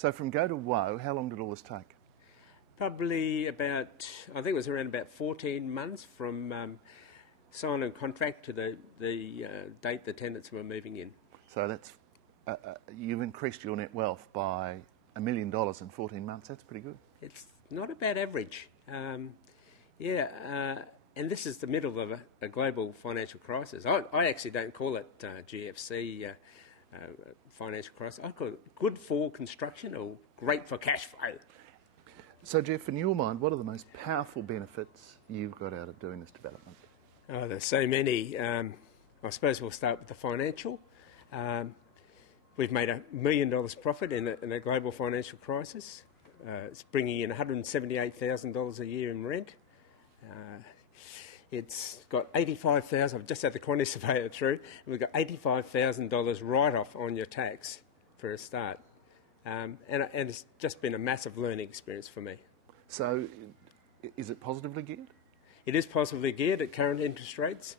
So from go to woe, how long did all this take? Probably about, I think it was around about 14 months from signing a contract to the date the tenants were moving in. So that's you've increased your net wealth by $1 million in 14 months. That's pretty good. It's not a bad average. And this is the middle of a global financial crisis. I actually don't call it GFC financial crisis. I call it good for construction or great for cash flow. So, Geoff, in your mind, what are the most powerful benefits you've got out of doing this development? Oh, there's so many. I suppose we'll start with the financial. We've made $1 million profit in a global financial crisis. It's bringing in $178,000 a year in rent. It's got $85,000. I've just had the quantity surveyor through. And we've got $85,000 write-off on your tax for a start. And it's just been a massive learning experience for me. So, is it positively geared? It is positively geared at current interest rates.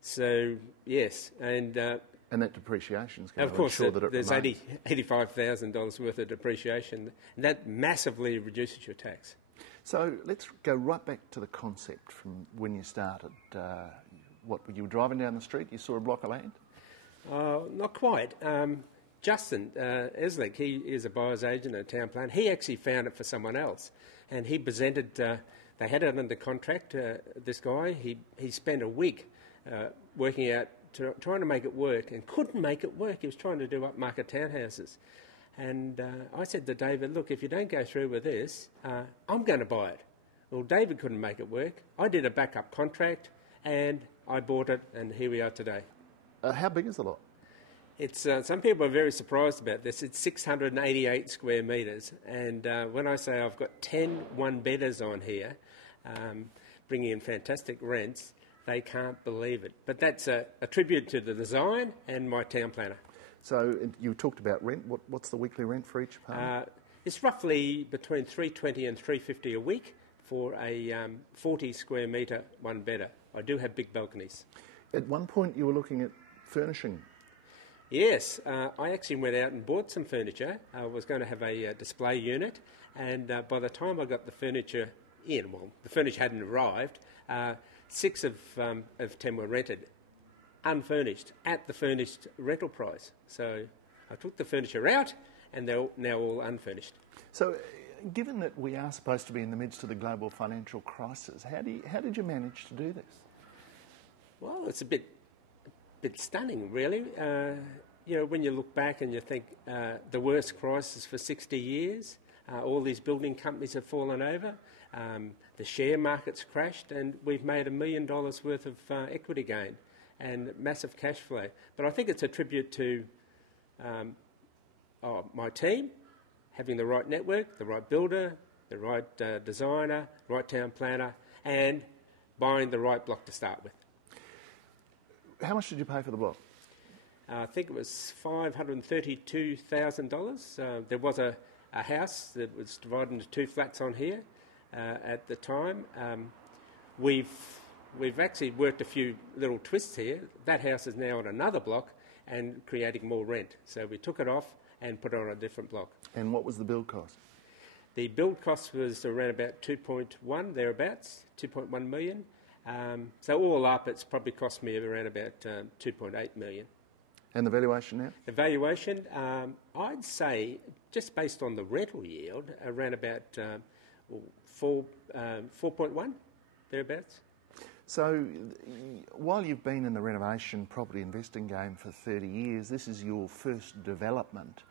So, yes. And that depreciation is going to ensure that it there's remains. $85,000 worth of depreciation, and that massively reduces your tax. So let's go right back to the concept from when you started. You were driving down the street, you saw a block of land? Not quite. Justin Eslick, he is a buyer's agent and a town planner. He actually found it for someone else, and he presented. They had it under contract. This guy, he spent a week working out, trying to make it work, and couldn't make it work. He was trying to do upmarket townhouses. And I said to David, look, if you don't go through with this, I'm going to buy it. Well, David couldn't make it work. I did a backup contract, and I bought it, and here we are today. How big is the lot? It's some people are very surprised about this. It's 688 square metres, and when I say I've got 10 one-bedders on here, bringing in fantastic rents, they can't believe it. But that's a tribute to the design and my town planner. So you talked about rent. What's the weekly rent for each apartment? It's roughly between $320 and $350 a week for a 40 square metre one-bedder. I do have big balconies. At one point you were looking at furnishing. Yes, I actually went out and bought some furniture. I was going to have a display unit, and by the time I got the furniture in, well, the furniture hadn't arrived, 6 of 10 were rented, unfurnished, at the furnished rental price. So I took the furniture out, and they're now all unfurnished. So given that we are supposed to be in the midst of the global financial crisis, how did you manage to do this? Well, it's a bit stunning, really. When you look back and you think the worst crisis for 60 years, all these building companies have fallen over, the share market's crashed, and we've made $1 million worth of equity gain and massive cash flow. But I think it's a tribute to my team, having the right network, the right builder, the right designer, right town planner, and buying the right block to start with. How much did you pay for the block? I think it was $532,000. There was a house that was divided into 2 flats on here at the time. We've actually worked a few little twists here. That house is now on another block and creating more rent. So we took it off and put it on a different block. And what was the build cost? The build cost was around about 2.1, thereabouts, 2.1 million. So all up, it's probably cost me around about 2.8 million. And the valuation now? The valuation, I'd say, just based on the rental yield, around about 4.1, thereabouts. So while you've been in the renovation property investing game for 30 years, this is your first development.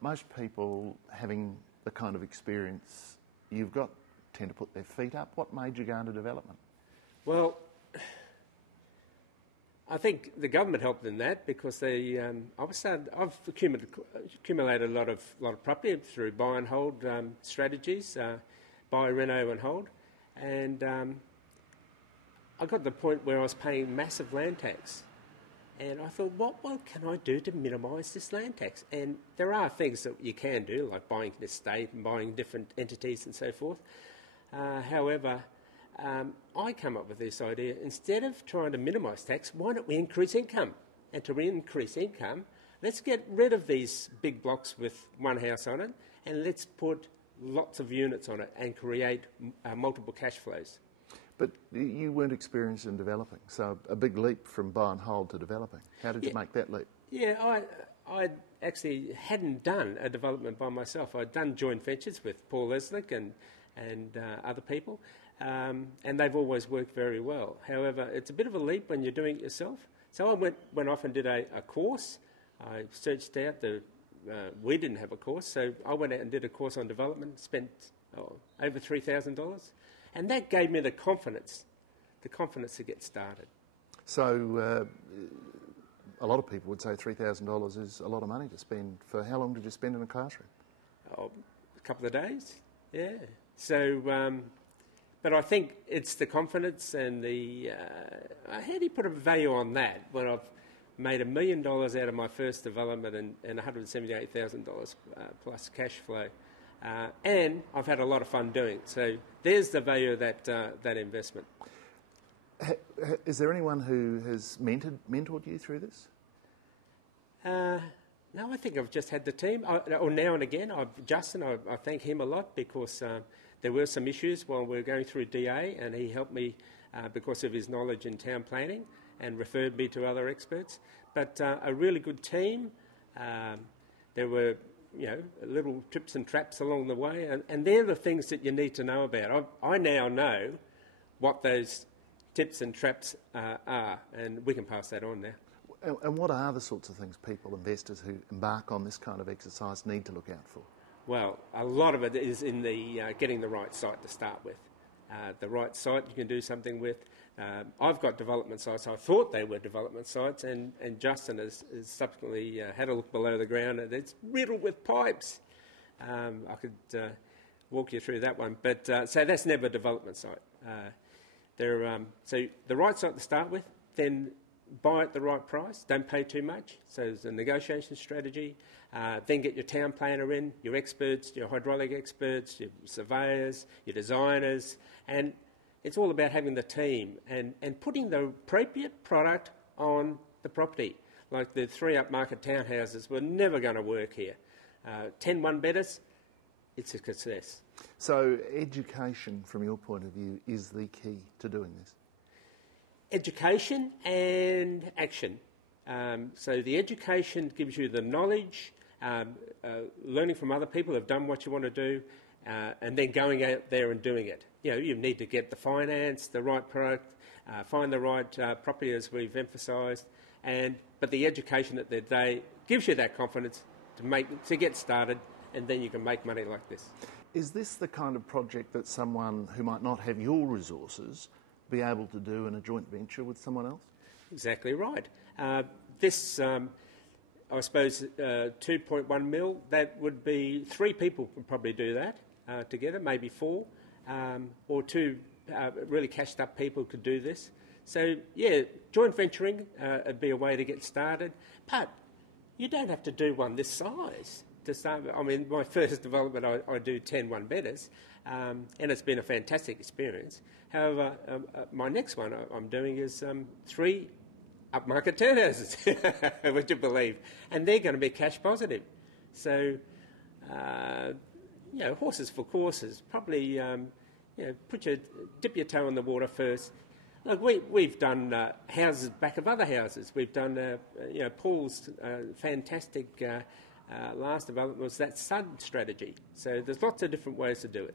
Most people having the kind of experience you've got tend to put their feet up. What made you go into development? Well, I think the government helped in that because I've accumulated a lot of property through buy and hold strategies, buy, reno and hold, and I got to the point where I was paying massive land tax, and I thought, what can I do to minimise this land tax? And there are things that you can do, like buying an estate and buying different entities and so forth. However, I come up with this idea, instead of trying to minimise tax, why don't we increase income? And to increase income, let's get rid of these big blocks with one house on it, and let's put lots of units on it and create multiple cash flows. But you weren't experienced in developing, so a big leap from buy and hold to developing. How did you make that leap? Yeah, I actually hadn't done a development by myself. I'd done joint ventures with Paul Leslick and other people, and they've always worked very well. However, it's a bit of a leap when you're doing it yourself. So I went off and did a course. I searched out we didn't have a course, so I went out and did a course on development, spent over $3,000, and that gave me the confidence to get started. So a lot of people would say $3,000 is a lot of money to spend. For how long did you spend in a classroom? A couple of days, yeah. So, but I think it's the confidence and how do you put a value on that when I've made $1 million out of my first development and $178,000 plus cash flow, and I've had a lot of fun doing it. So there's the value of that investment. Is there anyone who has mentored you through this? No, I think I've just had the team. Or now and again, Justin, I thank him a lot because there were some issues while we were going through DA, and he helped me because of his knowledge in town planning and referred me to other experts. But a really good team. There were, little trips and traps along the way, and they're the things that you need to know about. I now know what those tips and traps are, and we can pass that on now. And what are the sorts of things people, investors who embark on this kind of exercise need to look out for? Well, a lot of it is in the getting the right site to start with. The right site you can do something with. I've got development sites. I thought they were development sites, and Justin has subsequently had a look below the ground, and it's riddled with pipes. I could walk you through that one. But so that's never a development site. So the right site to start with, then buy at the right price, don't pay too much. So there's a negotiation strategy. Then get your town planner in, your experts, your hydraulic experts, your surveyors, your designers, and it's all about having the team and putting the appropriate product on the property. Like the 3 upmarket townhouses were never going to work here. 10 one-bedders, it's a success. So education, from your point of view, is the key to doing this? Education and action. So the education gives you the knowledge, learning from other people who've done what you want to do, and then going out there and doing it. You need to get the finance, the right product, find the right property, as we've emphasised, but the education at the day gives you that confidence to get started, and then you can make money like this. Is this the kind of project that someone who might not have your resources be able to do in a joint venture with someone else? Exactly right. This, I suppose, 2.1 mil, that would be 3 people could probably do that together, maybe 4, or 2 really cashed up people could do this. So, yeah, joint venturing would be a way to get started, but you don't have to do one this size to start. I mean, my first development, I do 10 one-bedders, and it's been a fantastic experience. However, my next one I'm doing is 3 upmarket townhouses, would you believe? And they're going to be cash positive. So, horses for courses. Probably, dip your toe in the water first. Look, we've done houses back of other houses. We've done, Paul's fantastic last development was that SUD strategy. So there's lots of different ways to do it.